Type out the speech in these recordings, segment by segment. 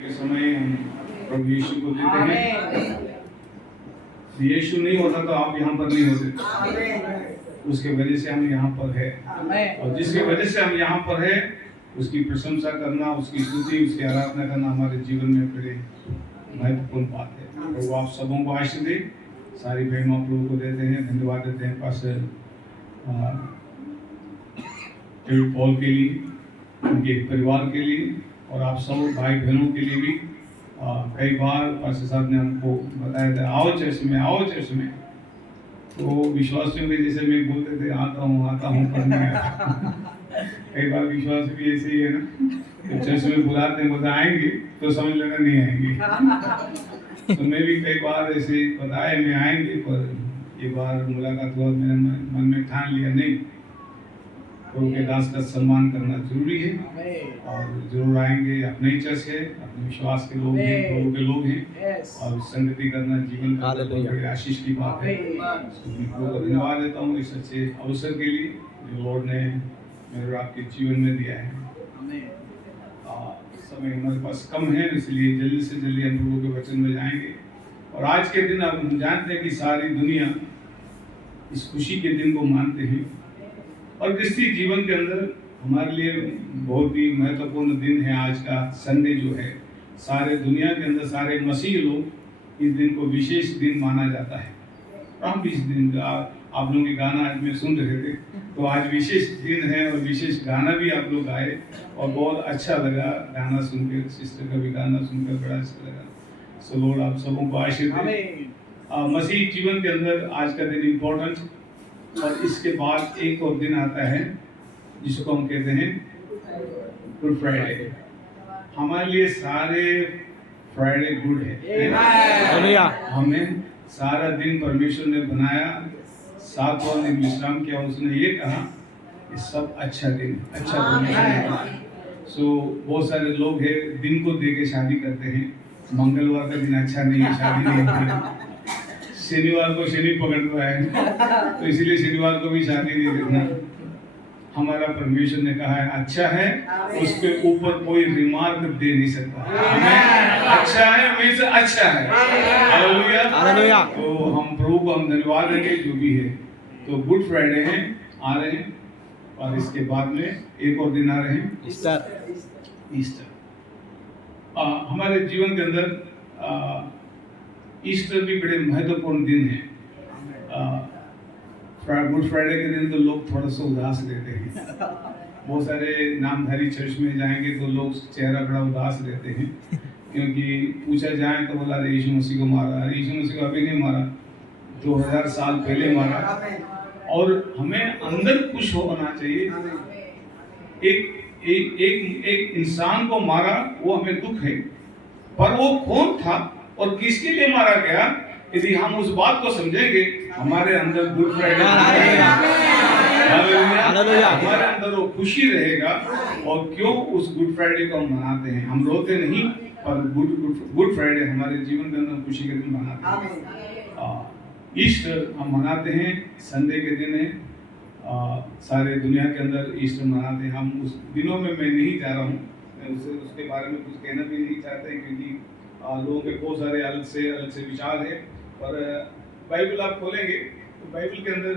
के समय हम प्रभु यीशु को देते हैं। यीशु नहीं होता तो आप यहाँ पर नहीं होते। उसके वजह से हम यहाँ पर है, और जिसकी वजह से हम यहाँ पर है उसकी प्रशंसा करना, उसकी स्तुति, उसकी आराधना करना हमारे जीवन में बड़े महत्वपूर्ण बात है। तो आप सबों को आशीष दे। सारी बहनों प्रभु को देते हैं, धन्यवाद देते हैं पास्टर पॉल के लिए, उनके परिवार के लिए, और आप सब भाई बहनों के लिए भी। कई बार पास्टर साहब ने हमको बताया था आओ चर्च में, आओ चर्च में। तो विश्वासियों के जैसे मैं बोलते थे आता हूँ पढ़ने। कई बार विश्वास भी ऐसे ही है ना, तो चर्च में बुलाते हैं, बोलते आएंगे तो समझ लेना नहीं आएंगे। तो मैं भी कई बार ऐसे बताया मैं आएंगे, पर एक बार मुलाकात हुआ, मैंने मन में ठान लिया नहीं, प्रभु के दास का सम्मान करना जरूरी है, और जरूर आएंगे। अपने ही चर्च है, अपने विश्वास के लोग हैं, प्रभु के लोग हैं, और संगति करना जीवन का बड़ी आशीष की बात है। प्रभु को धन्यवाद देता हूँ इस अच्छे अवसर के लिए जो लॉर्ड ने मेरे और आपके जीवन में दिया है। इस समय हमारे पास कम है, इसलिए जल्दी से जल्दी हम प्रभु के वचन में जाएंगे। और आज के दिन अब हम जानते हैं कि सारी दुनिया इस खुशी के दिन को मानते हैं, और क्रिस्ती जीवन के अंदर हमारे लिए बहुत ही महत्वपूर्ण दिन है। आज का संडे जो है, सारे दुनिया के अंदर सारे मसीह लोग इस दिन को विशेष दिन माना जाता है। हम भी इस दिन का, आप लोगों के गाना आज में सुन रहे थे, तो आज विशेष दिन है और विशेष गाना भी आप लोग गाए, और बहुत अच्छा लगा गाना सुनकर, सिस्टर का भी गाना सुनकर बड़ा अच्छा लगा। सो लॉर्ड आप सबों को आशीष दे। मसीह जीवन के अंदर आज का दिन इम्पोर्टेंट, और इसके बाद एक और दिन आता है जिसको हम कहते हैं गुड फ्राइडे। हमारे लिए सारे फ्राइडे गुड है। हमें सारा दिन परमेश्वर ने बनाया, सातवां दिन विश्राम किया, उसने ये कहा कि सब अच्छा दिन, अच्छा परमेश्वर। सो बहुत सारे लोग हैं दिन को दे के शादी करते हैं। मंगलवार का दिन अच्छा नहीं है, शादी नहीं होती। शनिवार को शनि पकड़ता है, तो इसीलिए शनिवार को भी शादी नहीं करना। हमारा परमेश्वर ने कहा है अच्छा है, उसके ऊपर कोई रिमार्क दे नहीं सकता। हमें अच्छा है, हमेशा अच्छा है। हालेलुया। तो हम प्रभु को हम धन्यवाद देंगे जो भी है। तो गुड फ्राइडे है आ रहे हैं, और इसके बाद में एक और दिन आ रहे हैं ईस्टर। हमारे जीवन के अंदर ईस्टर भी बड़े महत्वपूर्ण दिन है। गुड फ्राइडे के दिन तो लोग थोड़ा सा उदास रहते हैं। बहुत सारे नामधारी चर्च में जाएंगे तो लोग चेहरा बड़ा उदास रहते हैं, क्योंकि पूछा जाए तो बोला यीशु मसीह को मारा। यीशु मसीह को अभी नहीं मारा, 2000 साल पहले मारा। और हमें अंदर खुश होना चाहिए। एक इंसान को मारा, वो हमें दुख है, पर वो कौन था और किसके लिए मारा गया, यदि हम उस बात को समझेंगे, हमारे अंदर गुड फ्राइडे, हमारे अंदर वो खुशी रहेगा। और क्यों उस गुड फ्राइडे को हम मनाते हैं? हम रोते नहीं, पर गुड फ्राइडे हमारे जीवन के अंदर खुशी के दिन मनाते हैं। ईस्टर हम मनाते हैं, संडे के दिन है। सारे दुनिया के अंदर ईस्टर मनाते हैं। हम उस दिनों में मैं नहीं जा रहा हूँ, मैं उसके बारे में कुछ कहना भी नहीं चाहता, क्योंकि लोगों के बहुत सारे अलग से विचार है। पर बाइबल आप खोलेंगे तो बाइबल के अंदर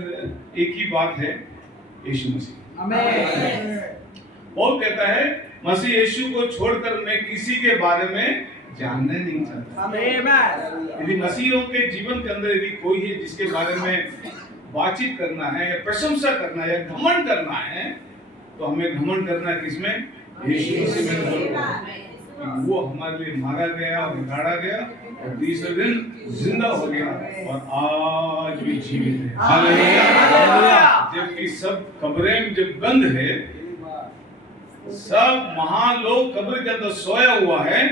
एक ही बात है, यीशु मसीह। पौल कहता है मसीह यीशु को छोड़कर मैं किसी के बारे में जानना नहीं चाहता। यदि मसीहियों के जीवन के अंदर यदि कोई है जिसके बारे में बातचीत करना है, या प्रशंसा करना है, या घमंड करना है, तो हमें घमंड करना किसमें? यीशु मसीह में। वो हमारे लिए मारा गया और गाड़ा गया, और तीसरे दिन जिंदा हो गया, और आज भी जीवित है। हालेलुया। जबकि सब कब्रें जब बंद है, सब महान लोग कब्र के अंदर सोया हुआ है,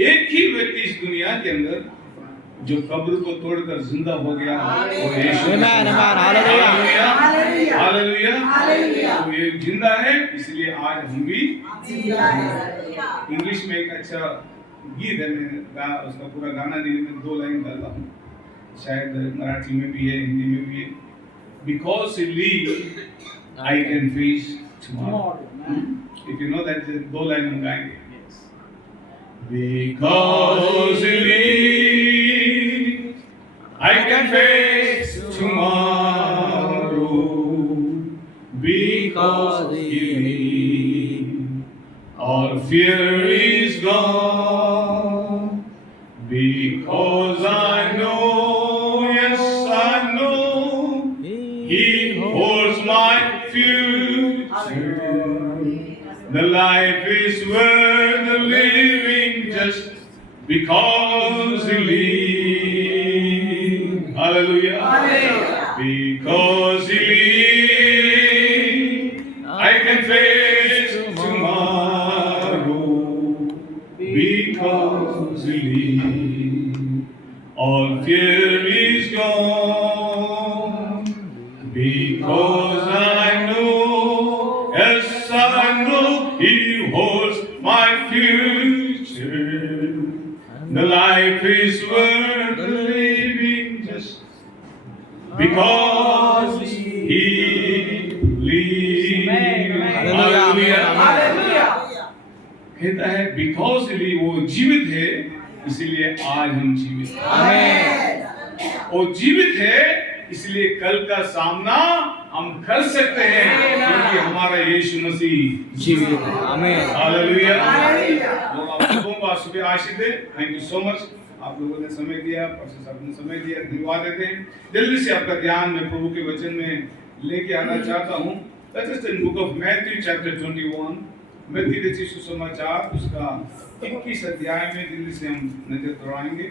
एक ही व्यक्ति इस दुनिया के अंदर जो कब्र को तोड़कर जिंदा हो गया, और यीशु। हालेलुया। तो ये जिंदा है, इसलिए आज हम भी। इंग्लिश में एक अच्छा गीत है, मैंने उसका पूरा गाना नहीं, मैं 2 लाइन गाता हूँ, शायद मराठी में भी है, हिंदी में भी है। Because he lives, I can face tomorrow. If you know that, 2 line हम गाएंगे। Because He lives, I can face tomorrow. Because He lives, all fear is gone. Because I know, yes I know, He holds my future. The life is worth the living just because He lives. Hallelujah. Hallelujah. Because He lives, I can face tomorrow. Because He lives, all fear is gone. Because I know, yes I know, He holds my future. The life is worth living just because He lives. Hallelujah. कहता है because लिए वो जीवित है, इसलिए आज हम जीवित हैं। वो जीवित है इसलिए कल का सामना हम कर सकते हैं, क्योंकि हमारा यीशु मसीह जीवित है। आमीन। हालेलुया। लोग आप लोगों को सुबह आशीष दे। थैंक यू सो मच, आप लोगों ने समय दिया, परसों आपने समय दिया, धन्यवाद देते हैं। जल्दी से आपका ध्यान मैं प्रभु के वचन में लेके आना चाहता हूँ। Let's just in book of Matthew chapter 21, मत्ती रचित सुसमाचार उसका 21 अध्याय में जल्दी से हम नजर दौड़ाएंगे।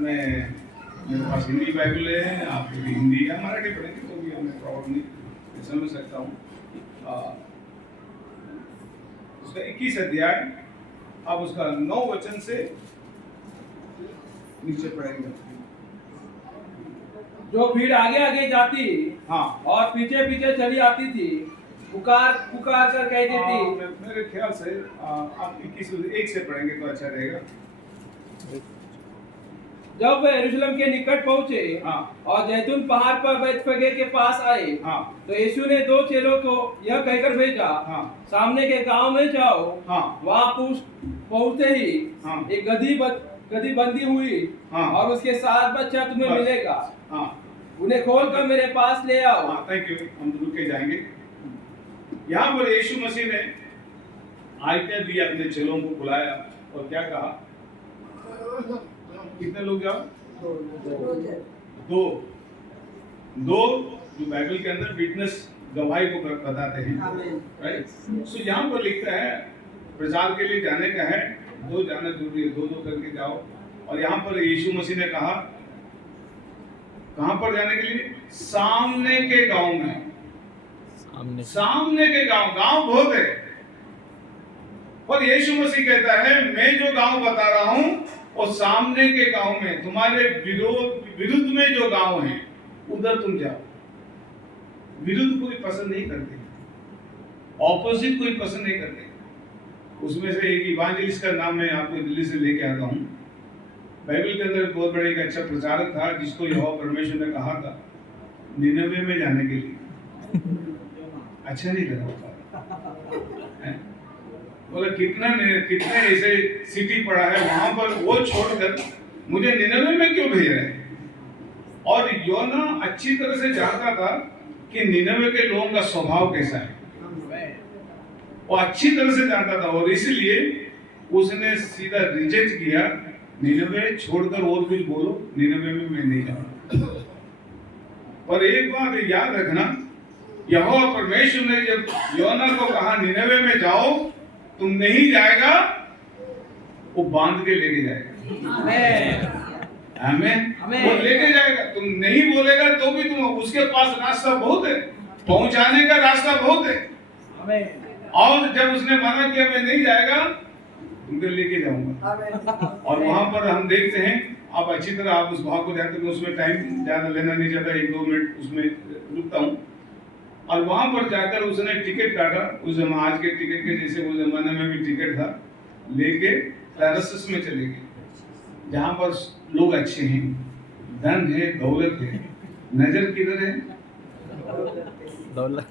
मेरे पास हिंदी बाइबल है, आप यदि हिंदी या मराठी पढ़ेंगे तो भी हमें प्रॉब्लम नहीं, मैं समझ सकता हूँ। उसका 21 अध्याय आप उसका 9 वचन से नीचे पढ़ेंगे। जो भीड़ आगे आगे जाती हाँ और पीछे पीछे चली आती थी, पुकार पुकार कर कहती थी। मेरे ख्याल से आप 21 से पढ़ेंगे तो अच्छा रहेगा। जब वे यरूशलेम के निकट पहुंचे और जैतून पहाड़ पर बैतफगे के पास आए, तो यीशु ने 2 चेलों को यह कहकर भेजा, सामने के गांव में जाओ, वहां पहुंचते ही एक गधी बंधी हुई और उसके साथ बच्चा तुम्हें मिलेगा, उन्हें खोलकर मेरे पास ले आओ। थैंक यू, हम रुक के जाएंगे। यहाँ पर यीशु मसीह ने आज्ञा दी, अपने चेलों को बुलाया और क्या कहा? कितने लोग जाओ? 2 जो बाइबल के अंदर विटनेस गवाही को बताते हैं, राइट? सो यहाँ पर लिखता है प्रचार के लिए जाने का है, 2 जाना जरूरी है, 2 करके जाओ। और यहाँ पर यीशु मसीह ने कहा कहां पर जाने के लिए? सामने के गांव में। सामने के गांव बहुत है, और यीशु मसीह कहता है मैं जो गांव बता रहा हूं और सामने के गांव में, तुम्हारे विरुद्ध में जो गांव है उधर तुम जाओ। विरुद्ध कोई पसंद नहीं करते, ऑपोजिट कोई पसंद नहीं करते। उसमें से एक इवांजेलिस्ट का नाम मैं आपको दिल्ली से लेके आता हूँ। बाइबल के अंदर बहुत बड़ा एक अच्छा प्रचारक था जिसको यहोवा परमेश्वर ने कहा था निनवे में जाने के लिए। अच्छा नहीं लगा होता, बोला कितने ऐसे सिटी पड़ा है वहां पर, वो छोड़कर मुझे निनवे में क्यों भेज रहे हैं? और योना अच्छी तरह से जानता था कि निनवे के लोगों का स्वभाव कैसा है, वो अच्छी तरह से जानता था, और इसलिए उसने सीधा रिजेक्ट किया, निनवे छोड़कर और कुछ बोलो, निनवे में मैं नहीं जाऊंगा। पर एक बात याद रखना, यहोवा परमेश्वर ने जब योना को कहा निनवे में जाओ, तुम नहीं जाएगा, वो बांध के लेके जाएगा। आमीन। वो लेके जाएगा, तुम नहीं बोलेगा तो भी तुम, उसके पास रास्ता बहुत है, पहुंचाने का रास्ता बहुत है। और जब उसने मना किया मैं नहीं जाएगा, तुमको लेके जाऊंगा। और वहां पर हम देखते हैं, आप अच्छी तरह आप उस भाग को जानते हैं, उसमें टाइम ज्यादा लेना नहीं चाहता, 1-2 मिनट उसमें रुकता हूँ। और वहां पर जाकर उसने टिकट काटा, उस आज के टिकट के जैसे वो जमाने में भी टिकट था, लेके टेरेसेस में चले गए जहां पर लोग अच्छे हैं, धन है, दौलत है। नजर किधर है? दौलत।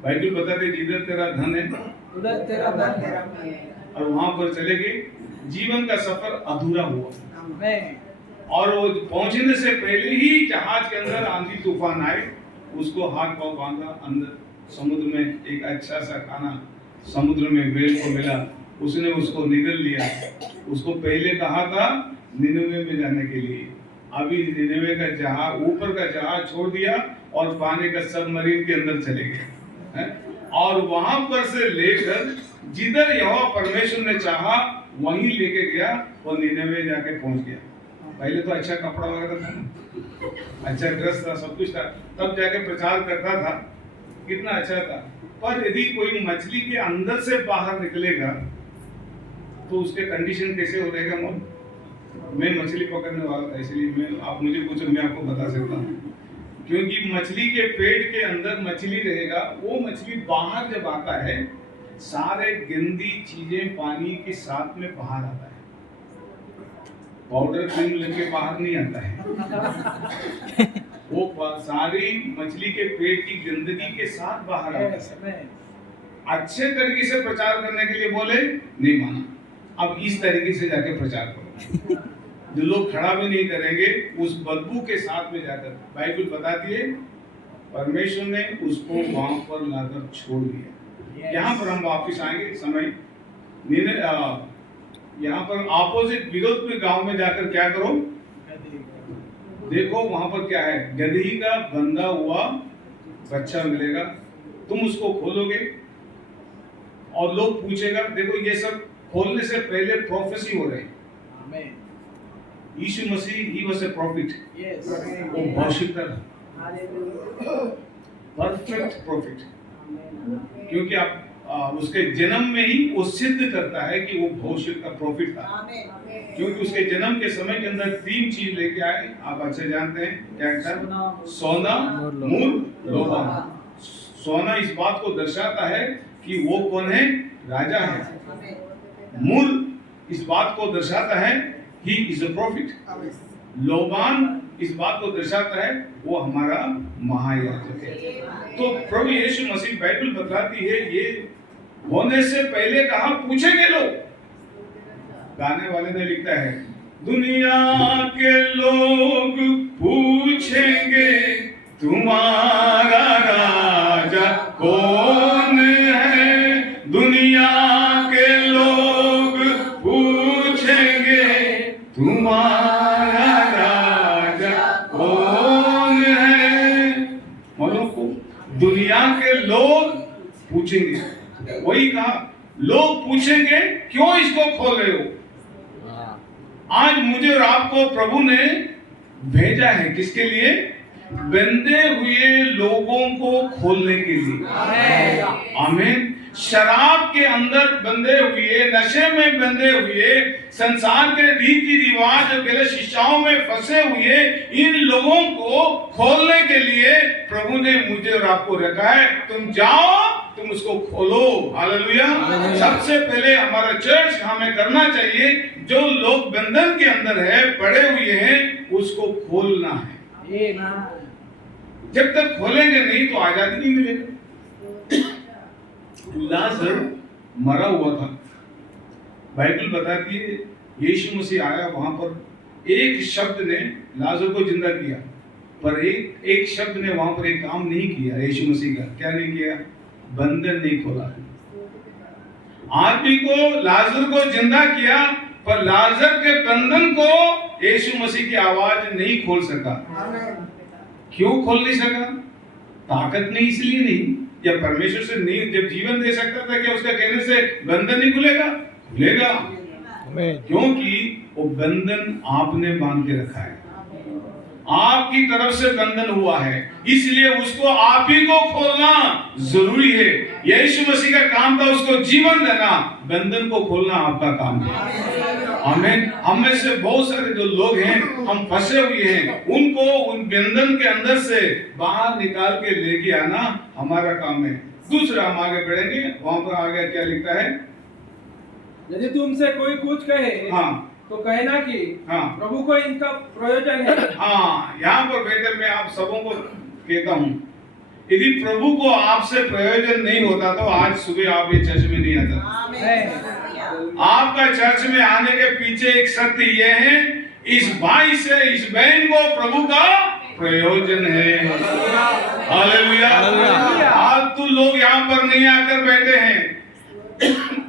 बाइबल बताते जिधर तेरा धन है उधर तेरा धन है, और वहां पर चले गए, जीवन का सफर अधूरा हुआ। आमीन। और वो पहुंचने से पहले ही जहाज के अंदर आंधी तूफान आए, उसको हाथ पांव बांधा, अंदर समुद्र में एक अच्छा सा खाना समुद्र में वेल को मिला, उसने उसको निगल लिया। उसको पहले कहा था निनवे में जाने के लिए, अभी निनवे का जहाज, ऊपर का जहाज छोड़ दिया और पानी का सबमरीन के अंदर चले गए, और वहां पर से लेकर जिधर यहोवा परमेश्वर ने चाहा वहीं लेके गया और निनवे जाके पहुंच गया। पहले तो अच्छा कपड़ा वगैरह था, अच्छा ड्रेस था, सब कुछ था, तब जाके प्रचार करता था, कितना अच्छा था। पर यदि कोई मछली के अंदर से बाहर निकलेगा तो उसके कंडीशन कैसे हो रहेगा? मैं मछली पकड़ने वाला था, इसलिए आप मुझे पूछो, मैं आपको बता सकता हूँ। क्योंकि मछली के पेट के अंदर मछली रहेगा, वो मछली बाहर जब आता है सारे गंदी चीजें पानी के साथ में बाहर आता है। पाउडर क्रीम लेके बाहर नहीं आता है, वो सारी मछली के पेट की गंदगी के साथ बाहर आता है। अच्छे तरीके से प्रचार करने के लिए बोले, नहीं माना, अब इस तरीके से जाके प्रचार करो। जो लोग खड़ा भी नहीं करेंगे उस बदबू के साथ में जाकर, बाइबल बताती है परमेश्वर ने उसको वहां पर लाकर छोड़ दिया। यहाँ पर हम वापिस आएंगे समय, यहाँ पर ऑपोजिट विरोध में गांव में जाकर क्या करो, देखो वहां पर क्या है, गदही का बंधा हुआ बच्चा मिलेगा, तुम उसको खोलोगे और लोग पूछेगा। देखो ये सब खोलने से पहले प्रोफेसी हो रहे हैं। यीशु मसीह ही वाज अ प्रॉफिट, वो भविष्यवक्ता था, परफेक्ट प्रॉफिट, क्योंकि आप उसके जन्म में ही वो सिद्ध करता है कि वो भविष्य का प्रॉफिट था। क्योंकि उसके जन्म के समय के अंदर 3 चीज लेके आए, आप अच्छे जानते हैं क्या था? सोना, मूल, लोबान। सोना इस बात को दर्शाता है कि वो कौन है? राजा है। मूल इस बात को दर्शाता है ही इज अ प्रॉफिट। लोबान इस बात को दर्शाता है वो हमारा महायाजक है। तो प्रभु यीशु मसीह, बाइबल बताती है ये होने से पहले कहा पूछेंगे लोग। गाने वाले ने लिखा है, दुनिया के लोग पूछेंगे तुम्हारा राजा कौन है। दुनिया के लोग पूछेंगे तुम्हारा राजा कौन है। मालूम को दुनिया के लोग पूछेंगे, वही कहा लोग पूछेंगे क्यों इसको खोल रहे हो। आज मुझे और आपको प्रभु ने भेजा है किसके लिए? बंधे हुए लोगों को खोलने के लिए। आमीन। शराब के अंदर बंधे हुए, नशे में बंधे हुए, संसार के रीति रिवाज और गलत शिक्षाओं में फंसे हुए इन लोगों को खोलने के लिए प्रभु ने मुझे और आपको रखा है। तुम जाओ, तुम उसको खोलो। हालेलुया। सबसे पहले हमारा चर्च हमें करना चाहिए, जो लोग बंधन के अंदर है, पड़े हुए हैं, उसको खोलना है। जब तक खोलेंगे नहीं तो आजादी नहीं मिलेगी। लाजर मरा हुआ था, बाइबल बताती है यीशु मसीह आया, वहां पर एक शब्द ने लाजर को जिंदा किया, पर एक शब्द ने वहां पर एक काम नहीं किया यीशु मसीह का। क्या नहीं किया? बंधन नहीं खोला। आदमी को, लाजर को जिंदा किया, पर लाजर के बंधन को यीशु मसीह की आवाज नहीं खोल सका। क्यों खोल नहीं सका? ताकत नहीं, इसलिए नहीं, या परमेश्वर से नहीं जब जीवन दे सकता था, क्या उसका कहने से बंधन नहीं खुलेगा? खुलेगा, क्योंकि वो बंधन आपने बांध के रखा है, आपकी तरफ से बंधन हुआ है, इसलिए उसको आप ही को खोलना जरूरी है। यीशु मसीह का काम था उसको जीवन देना, बंधन को खोलना आपका काम है। आमीन। हम में से बहुत सारे जो लोग हैं, हम फंसे हुए हैं, उनको उन बंधन के अंदर से बाहर निकाल के लेके आना हमारा काम है। दूसरा, हम आगे बढ़ेंगे, वहां पर आगे क्या लिखता है? यदि तुमसे कोई कुछ कहे, हाँ, तो कहना कि हाँ, प्रभु को इनका प्रयोजन है। हाँ, यहाँ पर बैठकर मैं आप सबों को कहता हूँ, यदि प्रभु को आपसे प्रयोजन नहीं होता तो आज सुबह आप ये चर्च में नहीं आता। आपका चर्च में आने के पीछे एक सत्य ये है, इस भाई से, इस बहन को प्रभु का प्रयोजन है। हालेलुया। आज तो लोग यहाँ पर नहीं आकर बैठे हैं,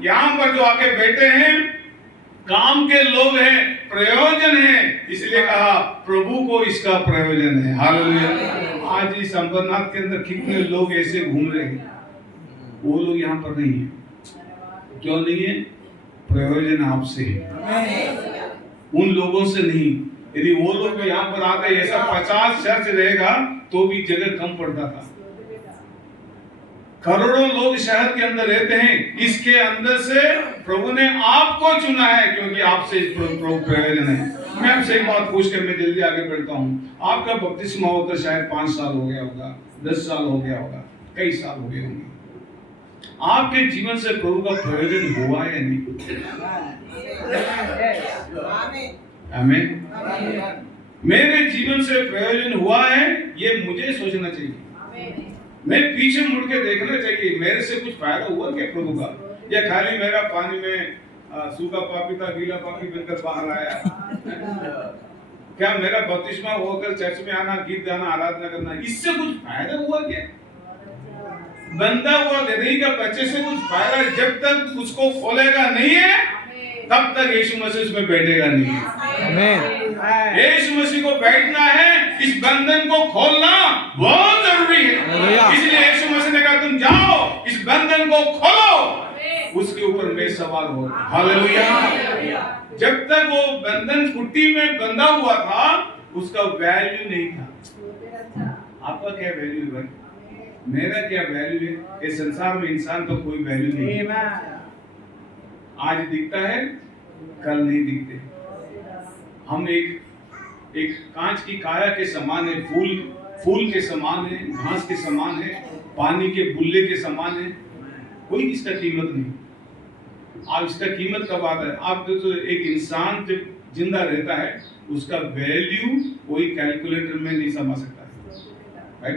यहाँ पर जो आके बैठे हैं काम के लोग हैं, प्रयोजन है, इसलिए कहा प्रभु को इसका प्रयोजन है। हालेलुया। आज इस अंबरनाथ के अंदर कितने लोग ऐसे घूम रहे हैं, वो लोग यहाँ पर नहीं है। क्यों नहीं है? प्रयोजन आपसे है, उन लोगों से नहीं। यदि वो लोग यहाँ पर आते, ऐसा 50 चर्च रहेगा तो भी जगह कम पड़ता था। करोड़ों लोग शहर के अंदर रहते हैं, इसके अंदर से प्रभु ने आपको चुना है, क्योंकि आपसे प्रभु प्रयोजन है। मैं आपसे एक बात पूछ कर मैं जल्दी आगे बढ़ता हूँ। आपका बपतिस्मा होकर शायद 5 साल हो गया होगा, 10 साल हो गया होगा, कई साल हो गए होंगे। आपके जीवन से प्रभु का प्रयोजन हुआ या नहीं? आमीन। मेरे जीवन से प्रयोजन हुआ है, ये मुझे सोचना चाहिए। मैं पीछे मुड़ के देखना चाहिए, मेरे से कुछ फायदा हुआ क्या प्रभु का, या खाली मेरा पानी में सूखा पापी था, गीला पापी बनकर बाहर आया। क्या मेरा बपतिस्मा होकर चर्च में आना, गीत गाना, आराधना करना, इससे कुछ फायदा हुआ क्या? बंधा हुआ गदही का बच्चे से कुछ फायदा, जब तक उसको खोलेगा नहीं है तब तक यीशु मसीह उसमें बैठेगा नहीं। आमीन। यीशु मसीह को बैठना है, इस बंधन को खोलना बहुत जरूरी है। इसलिए यीशु मसीह ने कहा तुम जाओ, इस बंधन को खोलो, उसके ऊपर मैं सवार हो। हालेलुया। जब तक वो बंधन कुट्टी में बंधा हुआ था, उसका वैल्यू नहीं था। आपका क्या वैल्यू है भाई? मेरा क्या वैल्यू है? इस संसार में इंसान का कोई वैल्यू नहीं है। आज दिखता है, कल नहीं दिखते। हम एक कांच की काया के समान है, फूल के समान है, घास के समान है, पानी के बुल्ले के समान है, कोई इसका कीमत नहीं। आप इसका कीमत कब आता है? आप तो एक इंसान जब जिंदा रहता है, उसका वैल्यू कोई कैलकुलेटर में नहीं समझ सकता है।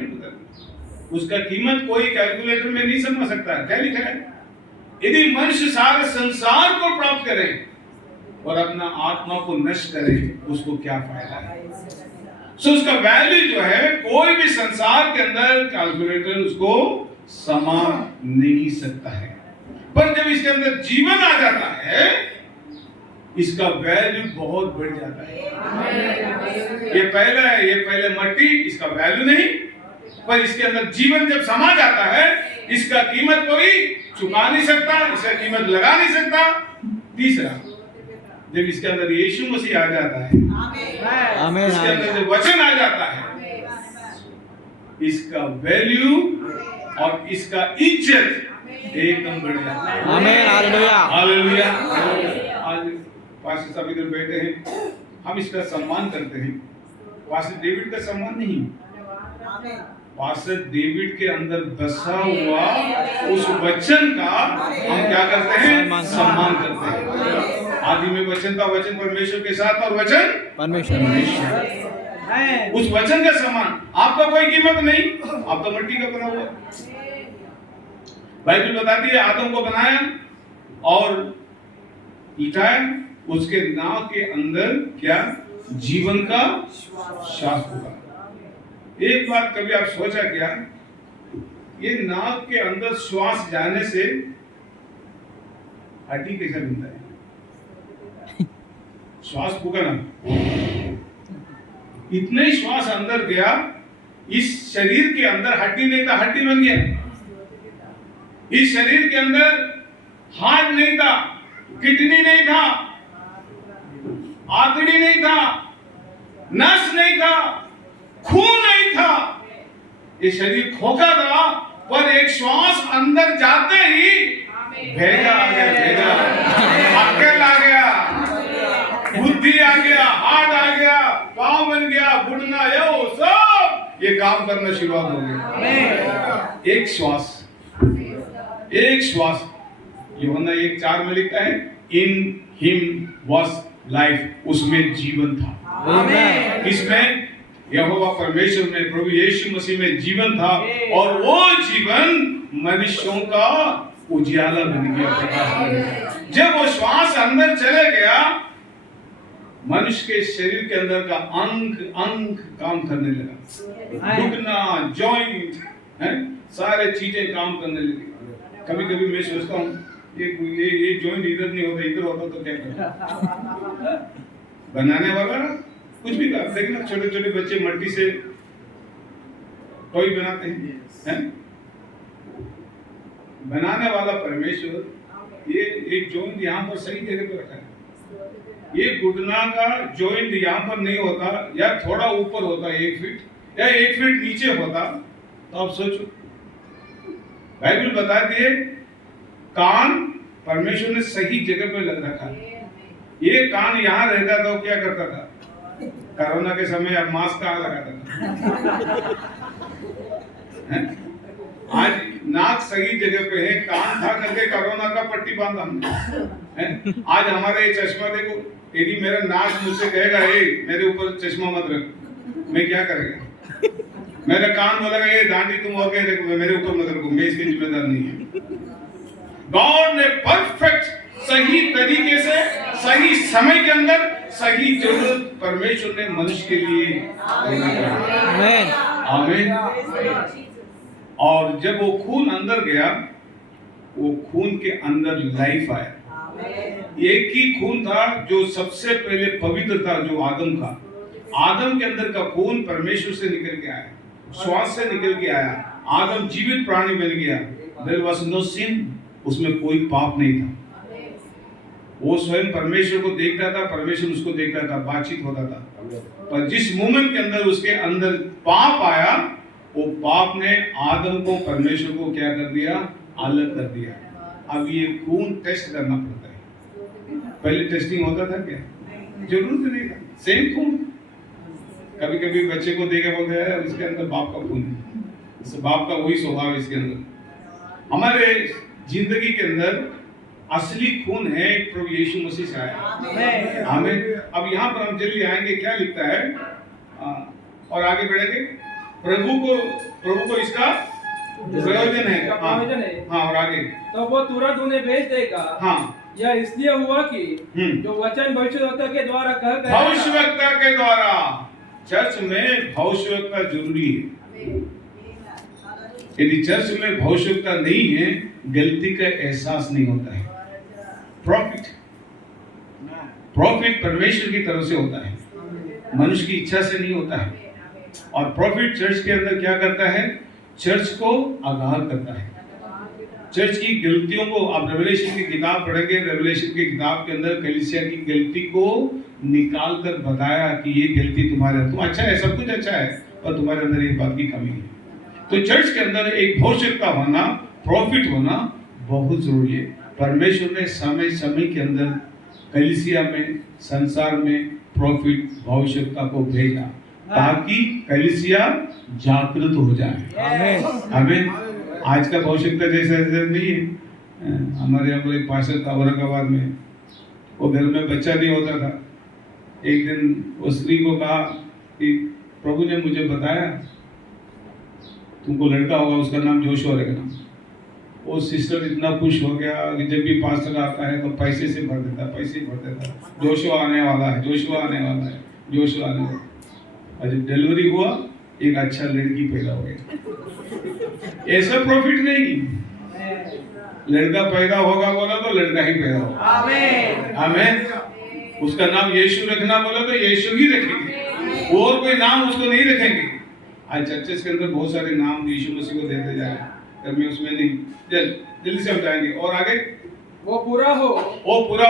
उसका कीमत कोई कैलकुलेटर में नहीं समझ सकता है। क्या लिखा है? यदि मनुष्य सारे संसार को प्राप्त करे और अपना आत्मा को नष्ट करे, उसको क्या फायदा है? उसका वैल्यू जो है, कोई भी संसार के अंदर कैलकुलेटर उसको समा नहीं सकता है। पर जब इसके अंदर जीवन आ जाता है, इसका वैल्यू बहुत बढ़ जाता है। ये पहले मट्टी, इसका वैल्यू नहीं, पर इसके अंदर जीवन जब समा जाता है, इसका कीमत कोई चुका नहीं सकता, इसका कीमत लगा नहीं सकता। तीसरा, जब इसके अंदर यीशु मसीह आ जाता है, आमीन, इसके अंदर जब वचन आ जाता है, इसका वैल्यू और इसका इज्जत एकदम बढ़ जाता है। आमीन, हालेलुया, हालेलुया। आज पास्टर साहब इधर बैठे हैं, हम इसका सम्मान करते हैं। पास्टर डेविड का सम्मान नहीं, पास्टर डेविड के अंदर बसा हुआ उस वचन का हम क्या करते हैं? सम्मान करते हैं। आदि में वचन था, वचन परमेश्वर के साथ और वचन परमेश्वर। उस वचन का सम्मान। आपका कोई कीमत नहीं, आप तो मिट्टी का बना हुआ। बाइबल बताती है आदम को बनाया और बिठाया, उसके नाक के अंदर क्या? जीवन का श्वास हुआ। एक बात कभी आप सोचा क्या? ये नाक के अंदर श्वास जाने से हड्डी कैसा बनता है? श्वास फूका ना, इतने श्वास अंदर गया, इस शरीर के अंदर हड्डी नहीं था, हड्डी बन गया। इस शरीर के अंदर हार्ट नहीं था, किडनी नहीं था, आंतड़ी नहीं था, नस नहीं था, खून नहीं था। ये शरीर खोखा था, पर एक श्वास अंदर जाते ही भेजा आ गया, भेजा, अक्ल आ गया, बुद्धि आ गया, हार्ट आ गया, पाँव बन गया, घुटना, यो सब ये काम करना शुरू हो गया। एक श्वास, एक श्वास। यूहन्ना 1:4 में लिखता है, इन हिम वाज लाइफ, उसमें जीवन था। इसमें यहोवा परमेश्वर में प्रभु यीशु मसीह में जीवन था और वो जीवन मनुष्यों का उजियाला बन गया, प्रकाश बन गया। जब वो श्वास अंदर चले गया, मनुष्य के शरीर के अंदर का अंग अंग काम करने लगा, घुटना, जॉइंट, सारे चीजें काम करने लगी। कभी कभी मैं सोचता हूँ ये जॉइंट इधर नहीं होता, इधर होता तो क्या करता। बनाने वाला कुछ भी कर, देखना छोटे छोटे बच्चे मट्टी से टॉय बनाते हैं, बनाने वाला परमेश्वर ये एक जॉइंट यहाँ पर सही जगह पर रखा है। ये घुटना का जॉइंट यहाँ पर नहीं होता, या थोड़ा ऊपर होता 1 फीट या 1 फीट नीचे होता, तो आप सोचो। बाइबल बताती है कान परमेश्वर ने सही जगह पर लग रखा है। ये कान यहाँ रहता तो क्या करता था? कोरोना के समय अब मास्क कहाँ लगाता था? आज नाक सही जगह पे है, कान था करके कोरोना का पट्टी बांधा हमने। आज हमारे ये चश्मा देखो, यदि मेरा नाक मुझसे कहेगा मेरे ऊपर चश्मा मत रख, मैं क्या करेगा? मेरा कान बोलेगा ये दांडी तुम हो गए, देखो मेरे ऊपर मत रखो, मैं इसकी जिम्मेदार नहीं है। गॉड ने परफेक्ट सही तरीके से सही समय के अंदर सही जरूरत परमेश्वर ने मनुष्य के लिए आमीन आमीन। और जब वो खून अंदर गया, वो खून के अंदर लाइफ आया। एक ही खून था जो सबसे पहले पवित्र था, जो आदम का। आदम के अंदर का खून परमेश्वर से निकल के आया, श्वास से निकल के आया। आदम जीवित प्राणी बन गया। There was no sin, उसमें कोई पाप नहीं था। वो स्वयं परमेश्वर को देखता था, परमेश्वर उसको देखता था, बातचीत होता था। पर जिस मोमेंट के अंदर उसके अंदर पाप आया, वो पाप ने आदम को परमेश्वर को क्या कर दिया? अलग कर दिया। अब ये खून टेस्ट करना पड़ता है। पहले टेस्टिंग होता था क्या? जरूरत नहीं था, सेम खून। कभी कभी बच्चे को देखे बोलते हैं उसके अंदर बाप का खून है, बाप का वही स्वभाव है इसके अंदर। हमारे जिंदगी के अंदर असली खून है प्रभु यीशु मसीह से आया। आमीन। अब यहाँ पर हम जल्दी आएंगे, क्या लिखता है और आगे बढ़ेंगे। प्रभु को इसका प्रयोजन है। हाँ, और आगे तो वो तुरंत उन्हें भेज देगा। हाँ, यह इसलिए हुआ कि जो वचन भविष्यवक्ता के द्वारा कहा गया, भविष्यवक्ता के द्वारा। चर्च में भविष्यवक्ता जरूरी है। यदि चर्च में भविष्यवक्ता नहीं है, गलती का एहसास नहीं होता है। प्रॉफिट परमेश्वर की तरफ से होता है, मनुष्य की इच्छा से नहीं होता है। और प्रॉफिट चर्च के अंदर क्या करता है? चर्च को आगाह करता है। चर्च की गलतियों को, आप रेवलेशन की किताब पढ़ेंगे, रेवलेशन की किताब के अंदर कलीसिया की गलती को निकाल कर बताया कि ये गलती तुम्हारे, तुम अच्छा है, सब कुछ अच्छा है, और तुम्हारे अंदर ये बात की कमी है। तो चर्च के अंदर एक भविष्यवक्ता होना, प्रॉफिट होना बहुत जरूरी है। परमेश्वर ने समय समय के अंदर कलीसिया में, संसार में प्रॉफिट भविष्यवक्ता को भेजा ताकि कलीसिया जागृत हो जाए। आमीन। आज का भविष्यवक्ता जैसा नहीं है। हमारे यहाँ पर एक पास्टर था औरंगाबाद में, वो घर में बच्चा नहीं होता था। एक दिन उस स्त्री को कहा कि प्रभु ने मुझे बताया तुमको लड़का होगा, उसका नाम जोशुआ रखना। वो सिस्टर इतना खुश हो गया कि जब भी पास्टर आता है तो पैसे से भर देता, जोशुआ आने वाला है, जोशुआ आने वाला है, जोशुआ आने वाला है। और जब डिलीवरी हुआ, एक अच्छा लड़की पैदा हो गया। ऐसा प्रॉफिट नहीं, लड़का पैदा होगा बोला तो लड़का ही पैदा होगा। आमीन। उसका नाम यीशु रखना बोला तो यीशु ही रखेंगे, और कोई नाम उसको नहीं रखेंगे। आज चर्चेस के अंदर बहुत सारे नाम यीशु मसीह को देते जा रहे हैं, मैं उसमें नहीं, जल्दी से हम जाएंगे। और आगे, वो पूरा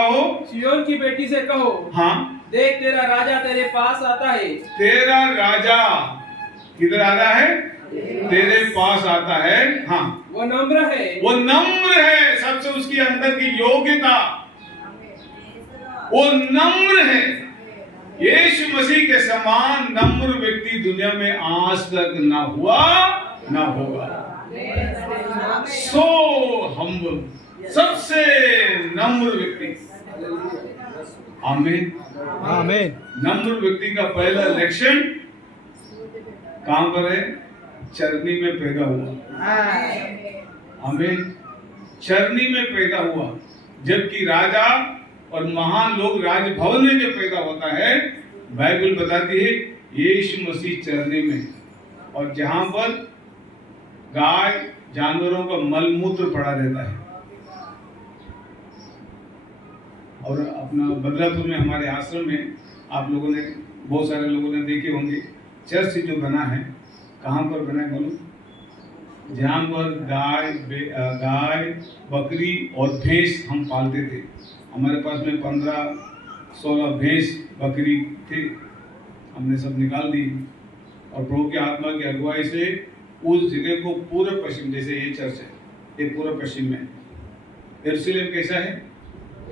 हो सियोन की बेटी से कहो, हाँ, देख तेरा राजा तेरे पास आता है। तेरा राजा किधर आ रहा है? तेरे पास आता है। हाँ, वो नम्र है। सबसे उसकी अंदर की योग्यता, वो नम्र है। यीशु मसीह के समान नम्र व्यक्ति दुनिया में आज तक ना हुआ ना होगा। सो हम्बल, सबसे नम्र व्यक्ति। आमीन आमीन। नम्र व्यक्ति का पहला लक्षण कहां पर है? चरनी में पैदा हुआ। हमें चरनी में पैदा हुआ, जबकि राजा और महान लोग राजभवन में जो पैदा होता है, बाइबल बताती है यीशु मसीह चरनी में, और जहां पर गाय जानवरों का मलमूत्र पड़ा रहता है। और अपना बदलापुर में हमारे आश्रम में आप लोगों ने, बहुत सारे लोगों ने देखे होंगे, चर्च जो बना है, कहाँ पर बना है बोलो? जहाँ पर गाय बकरी और भैंस हम पालते थे। हमारे पास में 15-16 भैंस बकरी थे, हमने सब निकाल दी, और प्रभु की आत्मा की अगुवाई से उस जगह को पूर्व पश्चिम, जैसे ये चर्च है, ये पूर्व पश्चिम में, यरूशलेम कैसा है?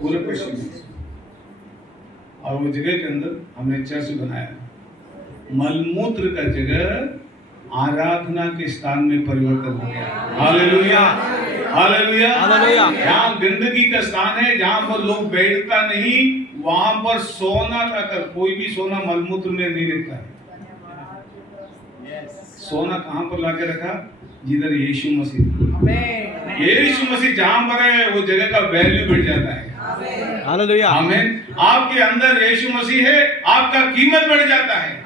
पूर्व पश्चिम में, और वो जगह के अंदर हमने चर्च बनाया। मलमूत्र का जगह आराधना के स्थान में परिवर्तन हो गया। Hallelujah, hallelujah, hallelujah. जहाँ गंदगी का स्थान है, जहाँ पर लोग बैठता नहीं, वहां पर सोना का, कोई भी सोना मलमूत्र में नहीं रहता है। सोना कहाँ पर लाके रखा? जिधर यीशु मसीह, यीशु मसीह जहाँ पर है, वो जगह का वैल्यू बढ़ जाता है। हालेलुया, आमीन। आपके अंदर यीशु मसीह है, आपका कीमत बढ़ जाता है।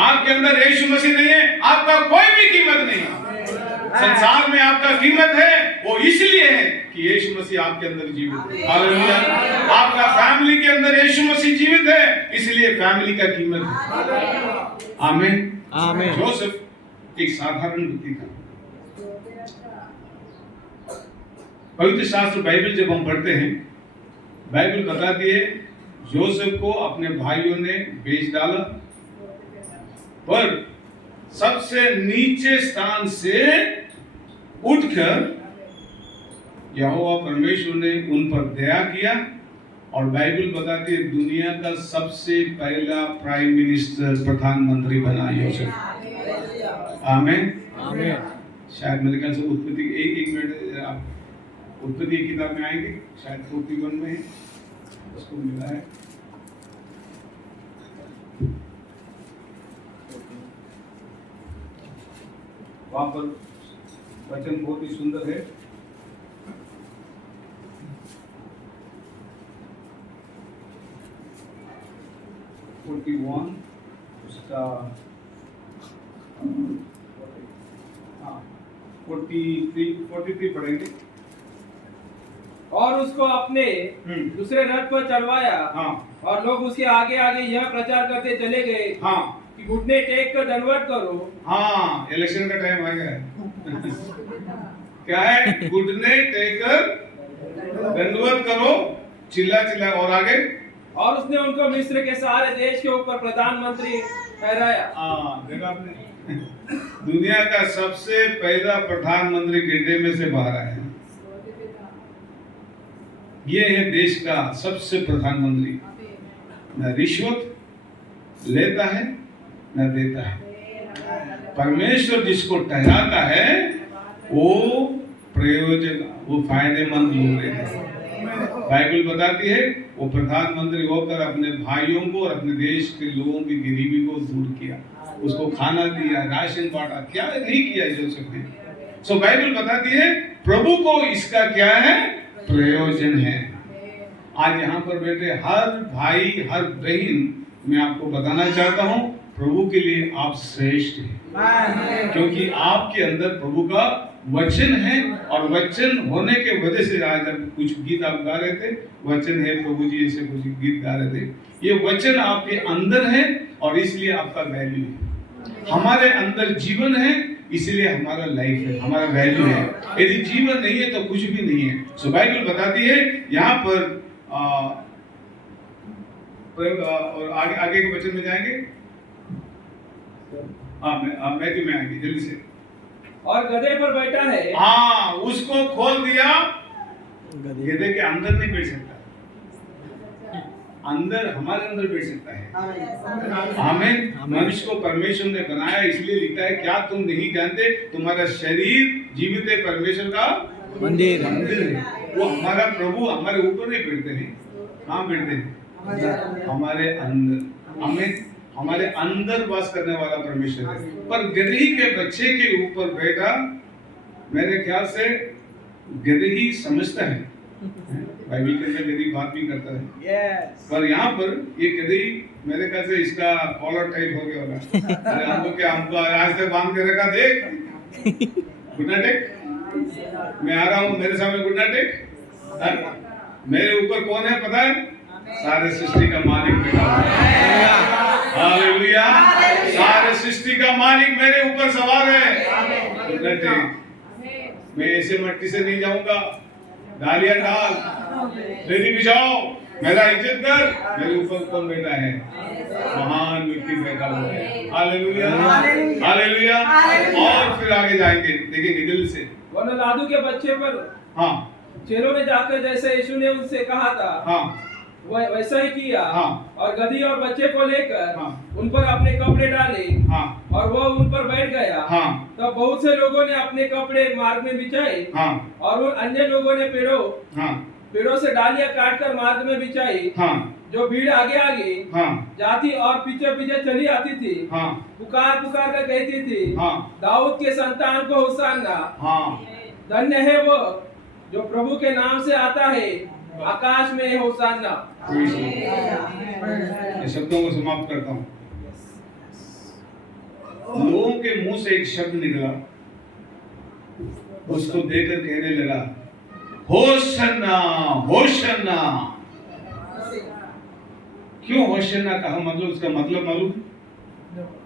आपके अंदर यीशु मसीह नहीं है, आपका कोई भी कीमत नहीं। संसार में आपका कीमत है, वो इसलिए है कि यीशु मसीह आपके अंदर जीवित है। हालेलुया। आपका फैमिली के अंदर यीशु मसीह जीवित है, इसलिए फैमिली का कीमत है। आमीन, आमीन। जोसेफ एक साधारण व्यक्ति था। पवित्र शास्त्र बाइबल जब हम पढ़ते हैं, बाइबल बताती है जोसेफ को अपने भाइयों ने बेच डाला, पर सबसे नीचे स्थान से उठकर यहोवा परमेश्वर ने उन पर दया किया, और बाइबल बताती है दुनिया का सबसे पहला प्राइम मिनिस्टर, प्रधानमंत्री बना योसेफ। आमीन, आमीन। शायद मेरे ख्याल से उत्पत्ति, एक मिनट, आप उत्पत्ति की किताब में आएंगे, शायद 41 में है, उसको मिला है। वहां पर वचन बहुत ही सुंदर है। उसका 43 पढ़ेंगे। और उसको अपने दूसरे रथ पर चढ़वाया, और लोग उसके आगे आगे यह प्रचार करते चले गए कि घुटने टेक कर दंडवत करो। हाँ, इलेक्शन का टाइम आ गया है। क्या है? घुटने टेक कर दंडवत करो, चिल्ला चिल्ला, और आगे। और उसने उनको मिस्र के सारे देश के ऊपर प्रधानमंत्री ठहराया। देखा आपने? दुनिया का सबसे पहला प्रधानमंत्री गड्ढे में से बाहर आया। ये है देश का सबसे प्रधानमंत्री, न रिश्वत लेता है न देता है। परमेश्वर जिसको ठहराता है वो प्रयोजन, वो फायदेमंद लोग रहते हैं। बाइबल बताती है वो प्रधानमंत्री होकर अपने भाइयों को और अपने देश के लोगों की गरीबी को दूर किया, उसको खाना दिया, राशन बांटा। क्या नहीं किया जोसेफ ने? सो बाइबल बताती है प्रभु को इसका क्या है? प्रयोजन है। आज यहाँ पर बैठे हर भाई हर बहन, मैं आपको बताना चाहता हूँ प्रभु के लिए आप श्रेष्ठ हैं, क्योंकि आपके अंदर प्रभु का वचन है, और वचन होने के वजह से आज कुछ गीत आप गा रहे थे, वचन है प्रभु जी, ऐसे कुछ गीत गा रहे थे। ये वचन आपके अंदर है और इसलिए आपका वैल्यू है। हमारे अंदर जीवन है इसलिए हमारा लाइफ है, हमारा वैल्यू है। यदि जीवन नहीं है तो कुछ भी नहीं है। सो बाइबल बताती है यहाँ पर और आगे के वचन में जाएंगे, मैथ्यू में आएंगे जल्दी से। और गधे पर बैठा है। हाँ, उसको खोल दिया। गधे के अंदर नहीं बैठ सकता, अंदर हमारे अंदर बैठ सकता है। आमीन। मनुष्य को परमेश्वर ने बनाया, इसलिए लिखा है क्या तुम नहीं जानते तुम्हारा शरीर जीवित है परमेश्वर का मंदिर है। वो हमारा प्रभु हमारे ऊपर नहीं बैठते हैं, कहाँ बैठते हैं? हमारे अंदर। आमीन। हमारे अंदर वास करने वाला परमेश्वर है। पर गदही के बच्चे के ऊपर बैठा, मेरे ख्याल से गदही समझता है, बाइबल के अंदर गदही बात भी करता है। पर यहाँ पर ये गदही मेरे ख्याल से इसका कॉलर टाइप हो गया होगा। अरे हमको क्या, हमको आज तक बांध के रखा, देख गुड नाइट टेक, मैं आ रहा हूँ, मेरे सामने गुड नाइट टेक। मेरे ऊपर कौन है पता है? सारे सृष्टि का मालिक बैठा है। हालेलुया, सारे सृष्टि का मालिक मेरे ऊपर सवार है। Good night take. मैं ऐसे मट्टी से नहीं जाऊंगा, डालियां डाल, बेरी बिछाओ, मेरा इज्जत कर। मेरे ऊपर कौन बैठा है? महान व्यक्ति बैठा हुआ है। Hallelujah, hallelujah. और फिर आगे जाएंगे, देखेंगे दिल से। वरना लादू के बच्चे पर हाँ चेलों ने जाकर जैसे यीशु ने उनसे कहा था, हाँ वैसा ही किया। हाँ। और गधी और बच्चे को लेकर हाँ। उन पर अपने कपड़े डाले। हाँ। और वह उन पर बैठ गया। हाँ। तब बहुत से लोगों ने अपने कपड़े मार्ग में बिछाए। हाँ। और उन अन्य लोगों ने पेड़ों से डालियां काटकर मार्ग में बिछाई। हाँ। जो भीड़ आगे आगे हाँ। जाती और पीछे पीछे चली आती थी। हाँ। पुकार पुकार कर कहती थी, हाँ। दाऊद के संतान को होशाना। हाँ। धन्य है वो जो प्रभु के नाम से आता है, आकाश में होशाना। ये शब्दों को समाप्त करता हूँ। लोगों के मुंह से एक शब्द निकला, उसको देकर कहने लगा, होशन्ना होशन्ना। क्यों होशन्ना कहा? मतलब उसका मतलब मालूम?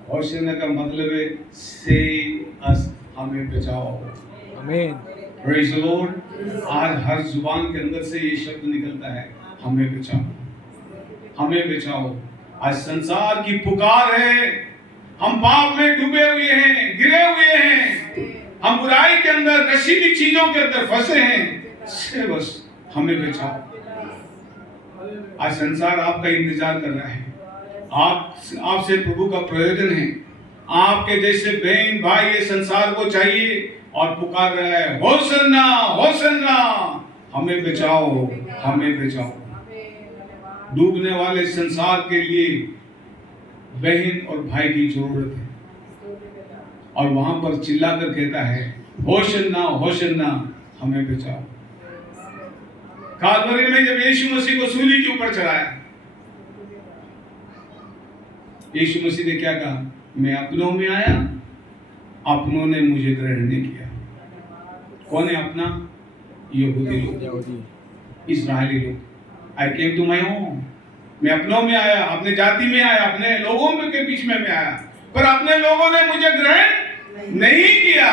होशन्ना का मतलब है सेव अस, हमें बचाओ। आमीन। Praise the Lord. आज हर जुबान के अंदर से ये शब्द निकलता है, हमें बचाओ, हमें बचाओ। आज संसार की पुकार है, हम पाप में डूबे हुए हैं, गिरे हुए हैं, हम बुराई के अंदर, नशीली चीजों के अंदर फंसे हैं, से बस हमें बचाओ। आज संसार आपका इंतजार कर रहा है, आपसे प्रभु का प्रयोजन है। आपके जैसे बहन भाई ये संसार को चाहिए और पुकार रहा है, होशन्ना होशन्ना, हमें बचाओ, हमें बचाओ। डूबने वाले संसार के लिए बहन और भाई की जरूरत है। और वहां पर चिल्लाकर कहता है, होशन्ना होशन्ना, हमें बचाओ। कालवरी में जब यीशु मसीह को सूली के ऊपर चढ़ाया, यीशु मसीह ने क्या कहा? मैं अपनों में आया, अपनों ने मुझे ग्रहण नहीं किया। कौन है अपना? यहूदी लोग, इस्राएली लोग। आई केम टू माय होम, मैं अपनों में आया, अपने जाति में आया, अपने लोगों के बीच में मैं आया, पर अपने लोगों ने मुझे ग्रहण नहीं किया।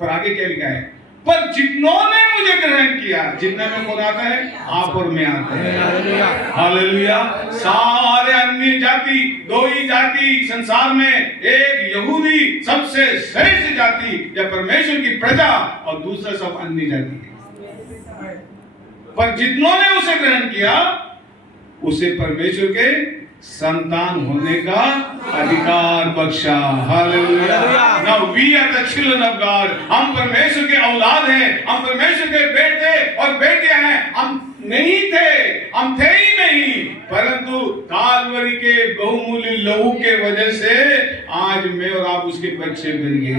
पर आगे क्या लिखा है? पर जितनों ने मुझे ग्रहण किया, जितने में कौन आता है? आप और मैं आते हैं। हालेलुया। सारे अन्य जाति, दो ही जाति संसार में, एक यहूदी सबसे श्रेष्ठ जाति या परमेश्वर की प्रजा, और दूसरा सब अन्य जाति है। पर जितनों ने उसे ग्रहण किया, उसे परमेश्वर के संतान होने का अधिकार बख्शा। Hallelujah. Now we are the children of God. हम परमेश्वर के औलाद हैं, हम परमेश्वर के बेटे और बेटियां हैं। हम नहीं थे, हम थे ही नहीं, परंतु कालवरी के बहुमूल्य लहू के वजह से आज मैं और आप उसके बच्चे बन गए।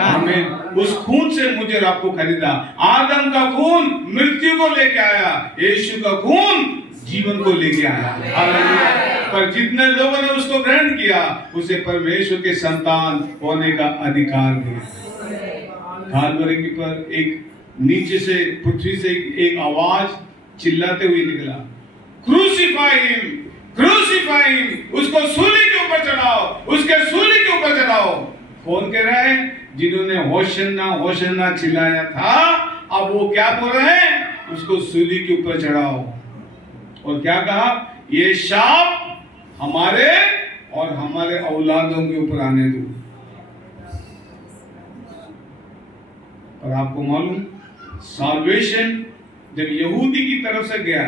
हमें उस खून से मुझे और आपको खरीदा। आदम का खून मृत्यु को लेके आया, यीशु का खून जीवन को लेके आया। हालेलुया। पर जितने लोगों ने उसको ग्रहण किया, उसे परमेश्वर के संतान होने का अधिकार दिया। कालवरी पर एक नीचे से, पृथ्वी से एक आवाज चिल्लाते हुए निकला, क्रूसीफाई हिम, क्रूसीफाई हिम। उसको सूली के ऊपर चढ़ाओ, उसके सूली के ऊपर चढ़ाओ। कौन कह रहा है? जिन्होंने होशन्ना होशन्ना चिल्लाया था, अब वो क्या बोल रहे हैं? उसको सूली के ऊपर चढ़ाओ। और क्या कहा? ये शाप हमारे और हमारे औलादों के ऊपर आने दो। और आपको मालूम, साल्वेशन जब यहूदी की तरफ से गया,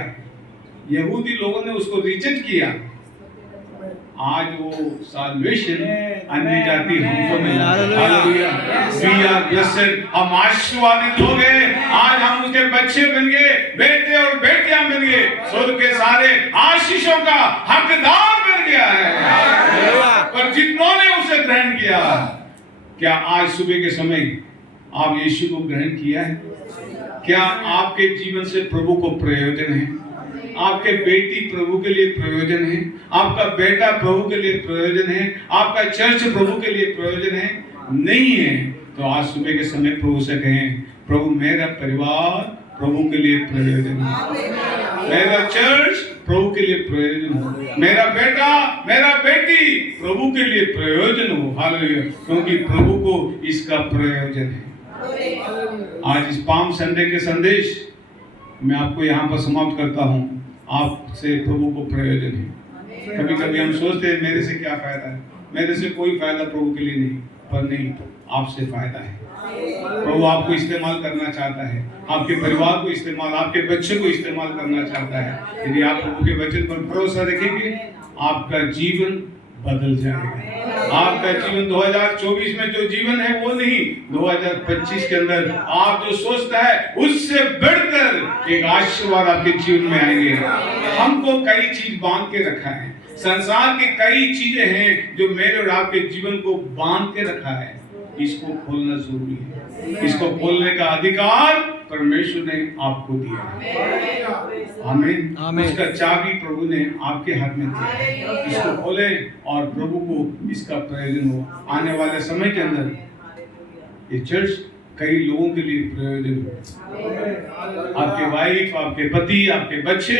यहूदी लोगों ने उसको रिजेक्ट किया, आज वो साल्वेशन अन्य जाति हमको मिला। हालेलुया। वी आर ब्लेस्ड, हम आशीर्वादित लोग हैं। आज हम उसके बच्चे बन गए, बेटे और बेटियां बन गए, स्वर्ग के सारे आशीषों का हकदार बन गए। किया है, पर जितनों ने उसे ग्रहण किया। क्या आज सुबह के समय आप यीशु को ग्रहण किया है? क्या आपके जीवन से प्रभु को प्रयोजन है? आपके बेटी प्रभु के लिए प्रयोजन है? आपका बेटा प्रभु के लिए प्रयोजन है? आपका चर्च प्रभु के लिए प्रयोजन है? नहीं है तो आज सुबह के समय प्रभु से कहें, प्रभु मेरा परिवार प्रभु के लिए प्रयोजन है, मेरा चर्च प्रभु के लिए प्रयोजन हो, मेरा बेटा मेरा बेटी प्रभु के लिए प्रयोजन हो। हालेलुया, क्योंकि प्रभु को इसका प्रयोजन है। आज इस पाम संडे के संदेश मैं आपको यहाँ पर समाप्त करता हूँ। आपसे प्रभु को प्रयोजन है। कभी कभी हम सोचते हैं मेरे से क्या फायदा है, मेरे से कोई फायदा प्रभु के लिए नहीं, पर नहीं, आपसे फायदा है। प्रभु आपको इस्तेमाल करना चाहता है, आपके परिवार को इस्तेमाल, आपके बच्चे को इस्तेमाल करना चाहता है। यदि आप प्रभु के वचन पर भरोसा रखेंगे, आपका जीवन बदल जाएगा। आपका जीवन 2024 में जो जीवन है वो नहीं, 2025 के अंदर आप जो सोचता है उससे बढ़कर एक आशीर्वाद आपके जीवन में आएंगे। हमको कई चीज बांध के रखा है, संसार की कई चीजें हैं जो मेरे और आपके जीवन को बांध के रखा है। इसको खोलना जरूरी है। इसको खोलने का अधिकार परमेश्वर ने आपको दिया है। आमीन। इसका चाबी प्रभु ने आपके हाथ में दिया। इसको खोले और प्रभु को इसका प्रयोजन हो। आने वाले समय के अंदर ये चर्च कई लोगों के लिए प्रयोजन हो। आपके वाइफ, आपके पति, आपके बच्चे,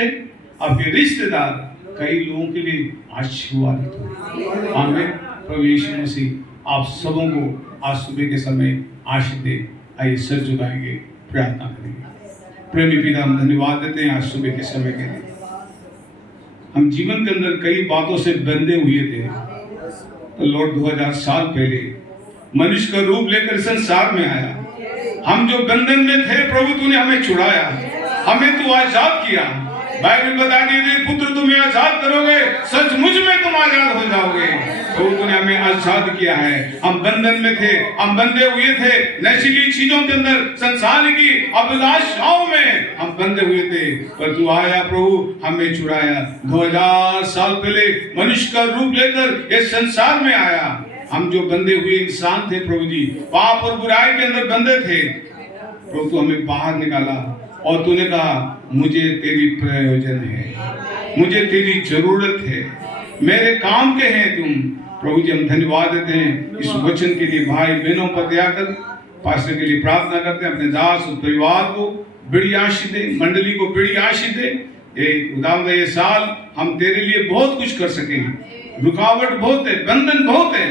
आपके रिश्तेदार कई लोगों के लिए आशीर्वादित हो। आमीन। प्रभु यीशु मसीह आप सबों को आज सुबह के समय आशीष दे। आइए सर झुकाएंगे, प्रार्थना करेंगे। प्रेमी पिता, हम धन्यवाद देते हैं आज सुबह के समय के लिए। हम जीवन के अंदर कई बातों से बंधे हुए थे। तो लॉर्ड 2000 साल पहले मनुष्य का रूप लेकर संसार में आया। हम जो बंधन में थे प्रभु तूने हमें छुड़ाया, हमें तू आजाद किया। बाइबल बताती है पुत्र तुम्हें आजाद करोगे, सचमुच में तुम आजाद हो जाओगे। तो तूने हमें आजाद किया है। हम बंधन में थे, हम बंधे हुए थे नशीली चीजों के अंदर, संसार की अभिलाषाओं में हम बंधे हुए थे, पर तू आया प्रभु, हमें छुड़ाया। 2000 साल पहले मनुष्य का रूप लेकर इस संसार में आया। हम जो बंधे हुए इंसान थे प्रभु जी, पाप और बुराई के अंदर बंधे थे, प्रभु तू हमें बाहर निकाला और तूने कहा मुझे तेरी प्रयोजन है, मुझे तेरी जरूरत है, मेरे काम के हैं तुम। प्रभु जी हम धन्यवाद देते हैं इस वचन के लिए। भाई बहनों पर दया कर, पास्टर के लिए प्रार्थना करते हैं, अपने दास और परिवार को बड़ी आशीष दे, मंडली को बड़ी आशीष दे। ये साल हम तेरे लिए बहुत कुछ कर सके। रुकावट बहुत है, बंधन बहुत है,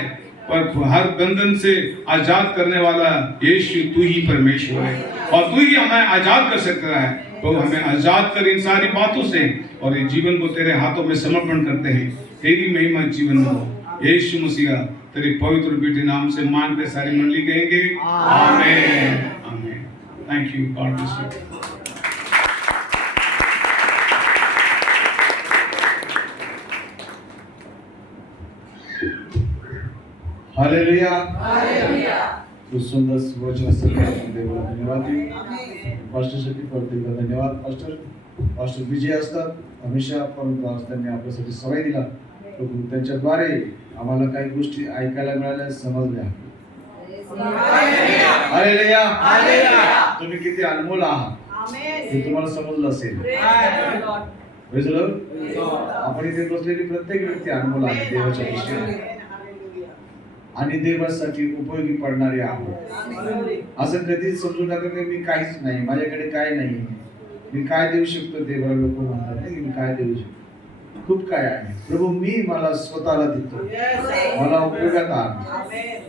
पर हर बंधन से आजाद करने वाला यीशु तू ही परमेश्वर है और तू ही हमें आजाद कर सकता है। तो हमें आजाद कर इन सारी बातों से, और इस जीवन को तेरे हाथों में समर्पण करते हैं। तेरी महिमा जीवन में हो। यीशु मसीह तेरे पवित्र बेटे नाम से मांगते सारी मंडली कहेंगे आमीन। आमीन। Thank you. God bless you. Hallelujah, hallelujah. तो सुंदर वचन से देवाला धन्यवाद देऊ। पास्टर साठी परत एकदा धन्यवाद। पास्टर विजय असतात, हमेशा परंतु आज त्यांनी आपल्यासाठी सवय दिला। प्रभू त्यांच्याद्वारे आम्हाला काही गोष्टी ऐकायला मिळाल्या, समजल्या। Hallelujah, hallelujah. तुम्ही किती अनमोल आहात आमेन, हे तुम्हाला समजलं असेल। Praise the Lord. आपण इथे बसलेली प्रत्येक व्यक्ती अनमोल आहे देवाच्या दृष्टीने आणि देवासाठी उपयोगी पडणारे आहोत। असं कधीच समजू नका की मी काहीच नाही, माझ्याकडे काय नाही, मी काय देऊ शकतो। देवाला लोक म्हणतात नाही की मी काय देऊ शकतो, खूप काय आहे। प्रभू मी मला स्वतःला देतो, मला उपयोगात आण।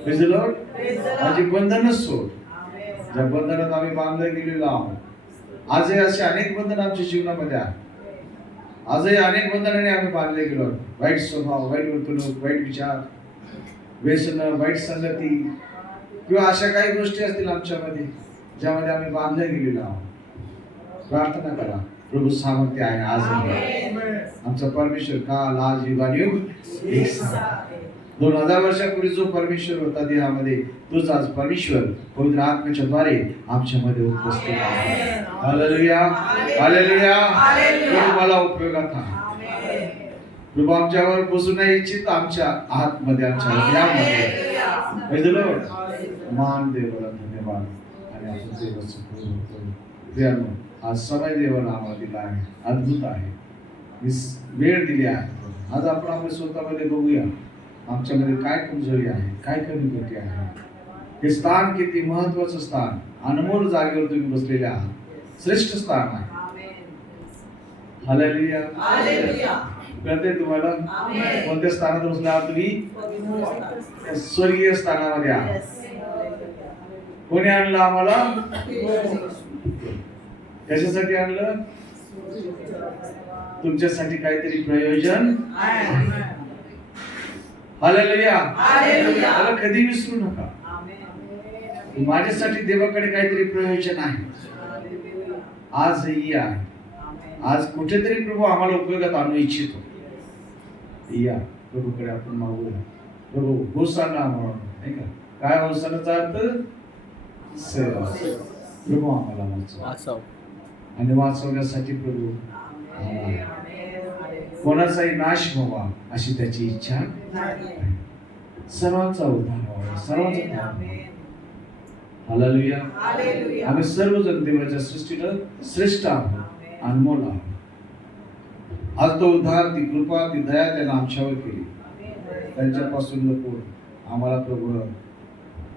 Praise the Lord. माझी बंधनं सोड, ज्या बंधनात आम्ही बांधले गेलेलो आहोत। आजही असे अनेक बंधन आमच्या जीवनामध्ये आहेत। आजही अनेक बंधनाने आम्ही बांधले गेलो। वाईट स्वभाव, वाईट वर्तणूक, वाईट विचार, व्यसन, वाईट संगती किंवा अशा काही गोष्टी असतील आमच्यामध्ये ज्यामध्ये आम्ही बांधले गेलेलो आहोत। प्रार्थना करा, प्रभू सामर्थ्य आहे आज। आमचा परमेश्वर काल आज युगानुयुग एक सारखा। 2000 वर्षापूर्वी जो परमेश्वर होता देहामध्ये, तोच आज परमेश्वर पवित्र आत्म्याच्या द्वारे आमच्यामध्ये उपस्थित आहे। Hallelujah, hallelujah. प्रभू मला उपयोगात आहे। प्रभू आमच्यावर बसू नाही इच्छित, आमच्या आतमध्ये, आमच्या हृदयामध्ये. Praise the Lord. मान देवाला धन्यवाद. आणि आपण देवाचं पूर्ण करू. प्रियानो, आज समय देवाला आम्हाला दिला आहे, अद्भुत आहे, वेळ दिली आहे. आज आपण आपल्या स्वतःमध्ये बघूया आमच्यामध्ये काय कमजोरी आहे, काय कमी त्रुटी आहे. हे स्थान किती महत्वाचं स्थान, अनमोल जागेवर तुम्ही बसलेले आहात, श्रेष्ठ स्थान आहे. हालेलुया. कळते तुम्हाला कोणत्या स्थानात बसले आहात तुम्ही? स्वर्गीय स्थानामध्ये आहात. कोणी आणलं आम्हाला? कशासाठी आणलं? तुमच्यासाठी काहीतरी प्रयोजन. हालेलुया. मला कधी विसरू नका, माझ्यासाठी देवाकडे काहीतरी प्रयोजन आहे. आजही आहे. आज कुठेतरी प्रभू आम्हाला उपयोगात आणू इच्छितो. या प्रभूकडे आपण मागूया. प्रभू होसाना म्हणून, नाही का? काय होसानाचा अर्थ? सेवा. प्रभू आम्हाला वाचव आणि वाचवण्यासाठी प्रभू कोणाचाही नाश व्हावा अशी त्याची इच्छा आहे. सर्वांचा उद्धार व्हावा, सर्वांचा. हालेलुया. आम्ही सर्वजण देवाच्या सृष्टीला श्रेष्ठ आहोत, अनमोल आहोत. आज तो उद्धार, ती कृपा, ती दया त्यानं आमच्यावर केली. त्यांच्यापासून लपून आम्हाला प्रभू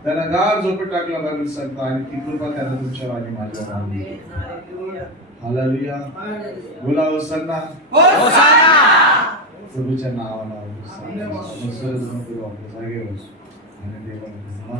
त्यांना गार झोपेत टाकला लागेल सांगता, आणि ती कृपा त्यानं तुमच्यावर आणि माझ्यावर आणली. हालेलुया. बोला होसाना. प्रभूच्या नावाला होसाना. सर्वजण आपल्या जागेवर आणि देवाला